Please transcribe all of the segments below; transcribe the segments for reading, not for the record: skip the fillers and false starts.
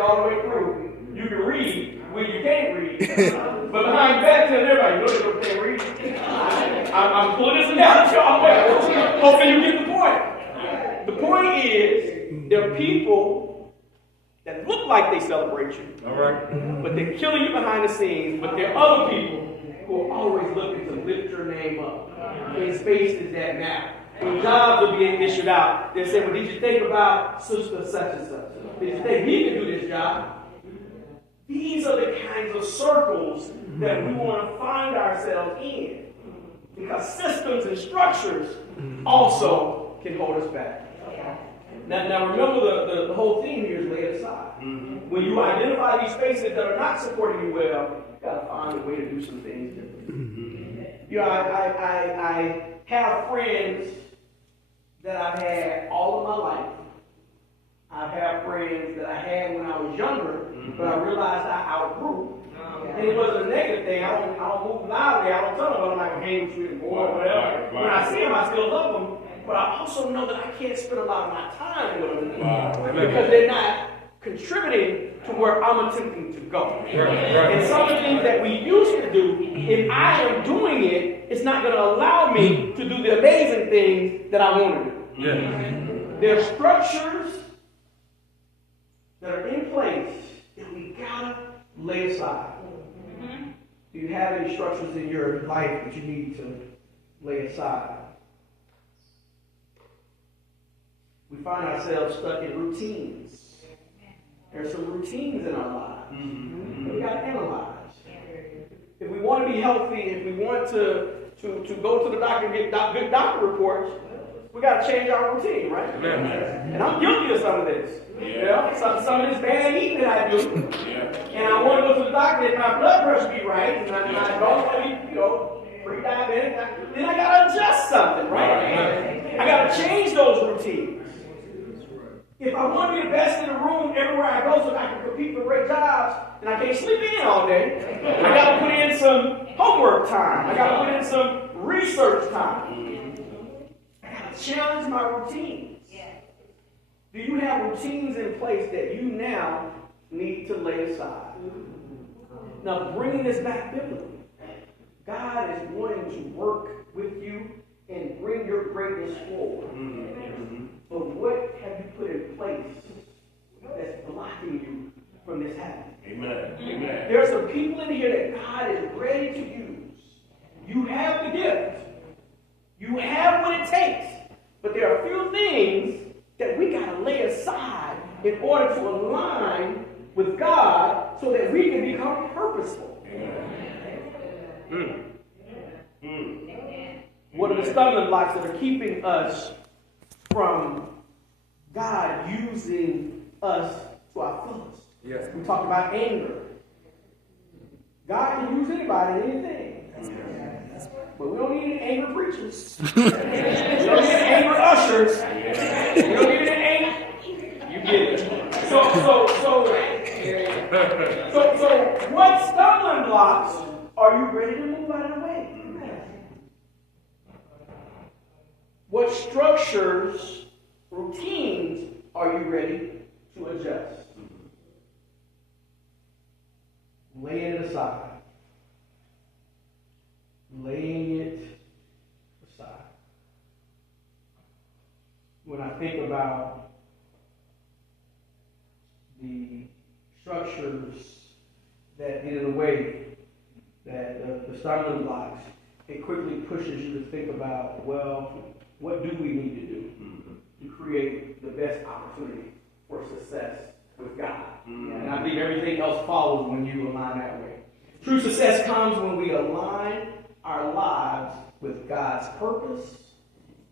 all the way through. You can read when you can't read. But behind your back, telling everybody, you know they can't read. I'm pulling this analogy off there. Hopefully you get the point. The point is, there are people that look like they celebrate you. All right. But they're killing you behind the scenes. But there are other people who are always looking to lift your name up in spaces that matter. When jobs are being issued out, they say, well, did you think about sister such and such? Did you think he can do this job? These are the kinds of circles that we want to find ourselves in. Because systems and structures also can hold us back. Now remember the whole theme here is lay it aside. When you identify these spaces that are not supporting you well, you've got to find a way to do some things differently. You know, I have friends that I've had all of my life. I've had friends that I had when I was younger, but I realized I outgrew. And it wasn't a negative thing. I don't move loudly. I don't tell them I'm not going to hang with you anymore or whatever. When I see them, I still love them. But I also know that I can't spend a lot of my time with them because they're not contributing to where I'm attempting to go. And some of the things that we used to do, if I am doing it, it's not going to allow me to do the amazing things that I want to do. There are structures that are in place that we gotta lay aside. Do you have any structures in your life that you need to lay aside? We find ourselves stuck in routines. There's some routines in our lives that we gotta analyze. If we want to be healthy, if we want to go to the doctor and get good doctor reports, we got to change our routine, right? And I'm guilty of some of this. Some of this bad eating that I do. And I want to go to the doctor and my blood pressure be right. And I don't want to be, pre-diabetic. Then I got to adjust something, right? I got to change those routines. If I want to be the best in the room everywhere I go so that I can compete for great jobs, and I can't sleep in all day, I got to put in some homework time. I got to put in some research time. Challenge my routines. Do you have routines in place that you now need to lay aside? Now, bringing this back biblically, God is wanting to work with you and bring your greatness forward. But what have you put in place that's blocking you from this happening? Amen. There are some people in here that God is ready to use. You have the gift. You have what it takes. But there are a few things that we got to lay aside in order to align with God so that we can become purposeful. What are the stumbling blocks that are keeping us from God using us to our fullest? We talked about anger. God can use anybody and anything. But we don't need any angry preachers. We don't need any angry ushers. We don't need any angry. You get it. So what stumbling blocks are you ready to move out of the way? What structures, routines are you ready to adjust? Laying it aside. Laying it aside. When I think about the structures that get in the way, that the stumbling blocks, it quickly pushes you to think about, well, what do we need to do to create the best opportunity for success with God? And I think everything else follows when you align that way. True success comes when we align our lives with God's purpose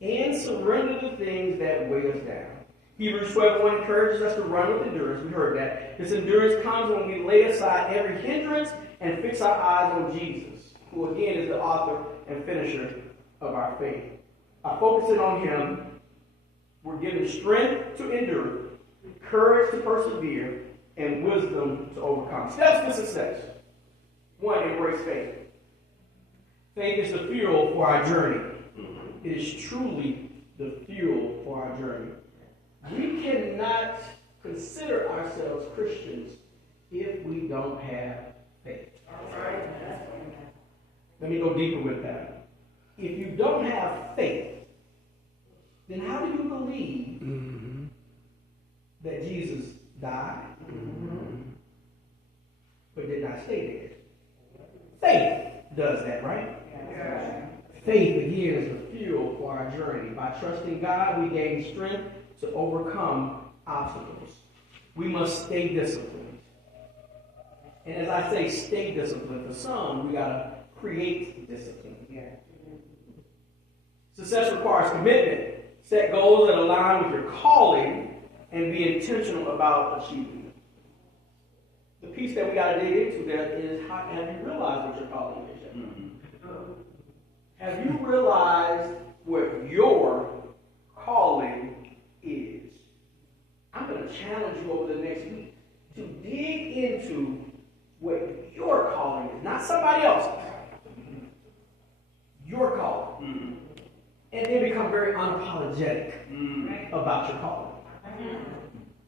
and surrender the things that weigh us down. Hebrews 12:1 encourages us to run with endurance. We heard that. This endurance comes when we lay aside every hindrance and fix our eyes on Jesus, who again is the author and finisher of our faith. By focusing on Him, we're given strength to endure, courage to persevere, and wisdom to overcome. Steps to success. 1, embrace faith. Faith is the fuel for our journey. It is truly the fuel for our journey. We cannot consider ourselves Christians if we don't have faith? Let me go deeper with that. If you don't have faith, then how do you believe that Jesus died but did not stay dead? Faith does that, right? Faith, again, is the fuel for our journey. By trusting God, we gain strength to overcome obstacles. We must stay disciplined. And as I say, stay disciplined. For some, we got to create discipline. Success requires commitment. Set goals that align with your calling and be intentional about achieving them. The piece that we got to dig into there is, how have you realized what your calling is? Have you realized what your calling is? I'm going to challenge you over the next week to dig into what your calling is, not somebody else's. Your calling. And then become very unapologetic about your calling.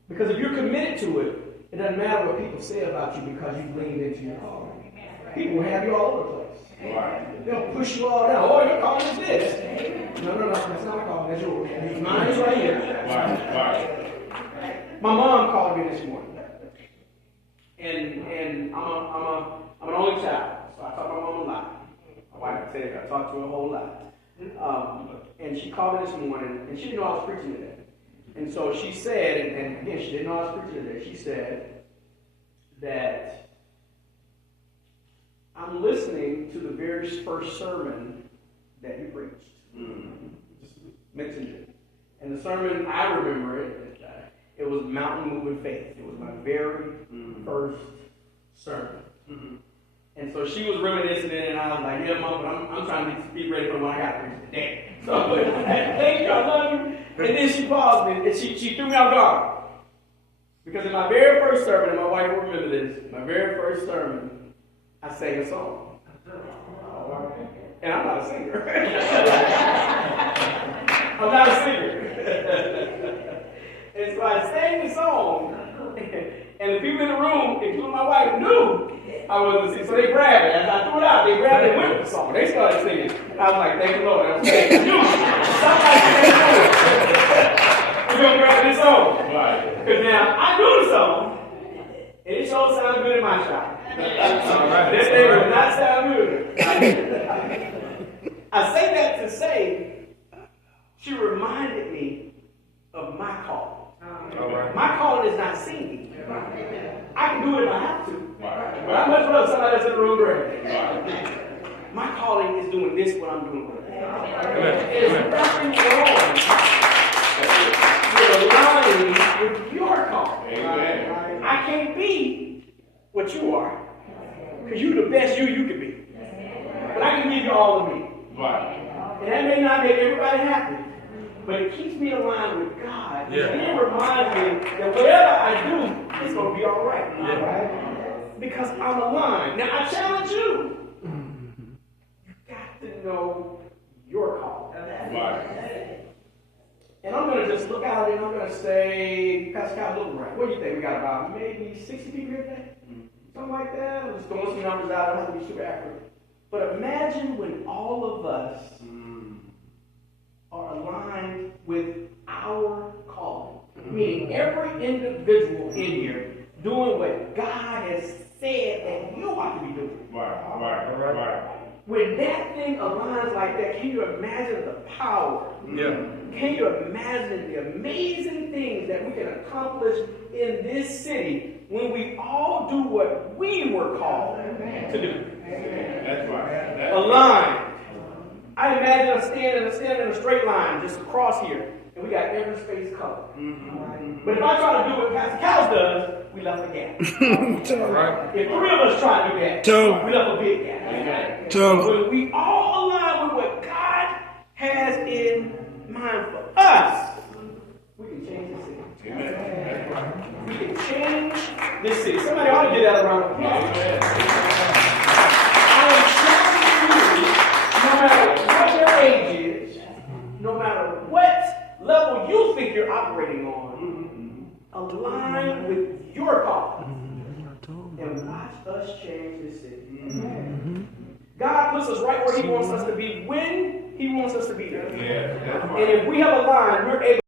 Because if you're committed to it, it doesn't matter what people say about you because you've leaned into your calling. People will have you all over the place. They'll push you all down. Oh, your calling is this. No, that's not a calling. That's yours. Mine is right here. My mom called me this morning. And I'm an only child. So I talk to my mom a lot. My wife would say I talk to her a whole lot. And she called me this morning, and she didn't know I was preaching today. And so she said, and again, she didn't know I was preaching today. She said that I'm listening to the very first sermon that you preached. Just mentioned it. And the sermon, I remember it was Mountain Moving Faith. It was my very first sermon. And so she was reminiscing it, and I was like, yeah, Mom, but I'm trying to be ready for what I got to preach today. So, thank you, I love you. And then she paused me, and she threw me off guard. Because in my very first sermon, and my wife will remember this, my very first sermon, I sang a song. And I'm not a singer. I'm not a singer. And so I sang the song, and the people in the room, including my wife, knew I wasn't singing. So they grabbed it. As I threw it out, they grabbed it and went with the song. They started singing. I was like, thank you, Lord. I was like, somebody we're going to grab this song. Because now, I knew the song, and it sure sounded good in my shop. This thing would not sound good. I say that to say, she reminded me of my call. My calling is not singing. I can do it if I have to. But I'd much rather somebody that's in the room great. My calling is doing this, what I'm doing. There's nothing wrong with aligning with your calling. I can't be what you are, because you're the best you can be. But I can give you all of me. And that may not make everybody happy, but it keeps me aligned with God. And it reminds me that whatever I do, it's going to be all right. Because I'm aligned. Now, I challenge you. You got to know your call. And I'm going to just look out and I'm going to say, Pastor Kyle, look around. What do you think? We got about maybe 60 people here today? Something like that. I'm just throwing some numbers out. I don't have to be super accurate. But imagine when all of us are aligned with our calling. Meaning every individual in here doing what God has said that you ought to be doing. Right. When that thing aligns like that, can you imagine the power? Can you imagine the amazing things that we can accomplish in this city when we all do what we were called to do? That's right. Aligned. I imagine us standing in a straight line just across here, and we got every space covered. But if I try to do what Pastor Cows does, we left a gap. If 3 of us try to do that, we left a big gap. When we all align with what God has in mind for us, we can change the city. We can change this city. Somebody ought to get that around the place. I am challenging you, no matter what your age is, no matter what level you think you're operating on, align with your call and watch us change this city. God puts us right where he wants us to be when he wants us to be there. And if we have aligned, we're able